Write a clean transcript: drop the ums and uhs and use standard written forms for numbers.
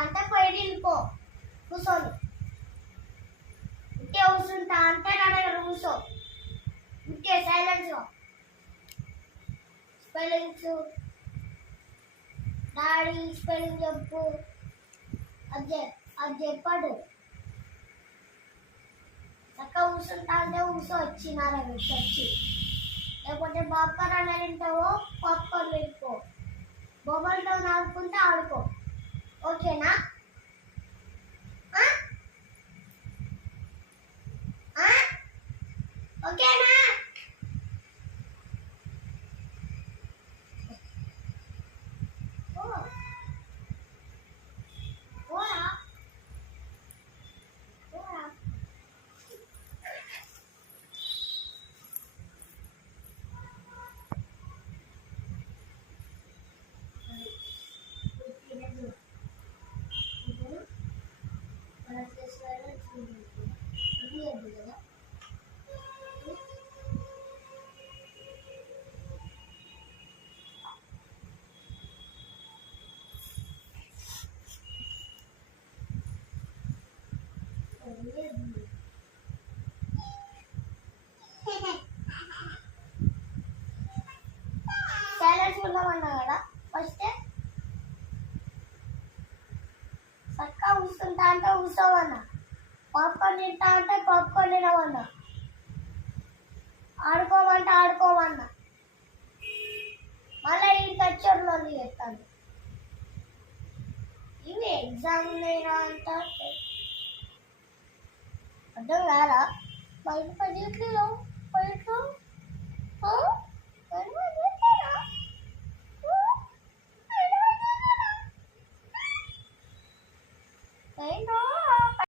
అంటే పోయి వెళ్ళిపో కూర్చోను. ఇంకే కూర్చుంటా అంటే నా దగ్గర కూర్చో. ఇంకే సైలెన్స్గా స్పెల్లింగ్స్ డాడీ స్పెల్లింగ్ చెప్పు అది చెప్పాడు. చక్కగా కూర్చుంటా అంటే కూర్చో వచ్చి నా దగ్గరికి వచ్చి. లేకపోతే పాప్కార్న్ అన్న తింటావో పాప్కార్న్ వెళ్ళిపో. బొమ్మలతో ఆడుకుంటే ఆడుకో. ఓకేనా? ఓకేనా? సైలెన్స్ ఉండమన్నా కదా ఫస్ట్. చక్కగా కూర్చుంటా అంటే కూర్చోవన్నా. పాప్కార్న్ తింటా అంటే పాప్కార్న్ తినవన్నా. ఆడుకోమంటే ఆడుకోమన్నా. మళ్ళీ ఈ టచ్చర్లో చేస్తాను. ఇవి ఎగ్జామ్ అంట అర్థం కాదా? బయట పది బయట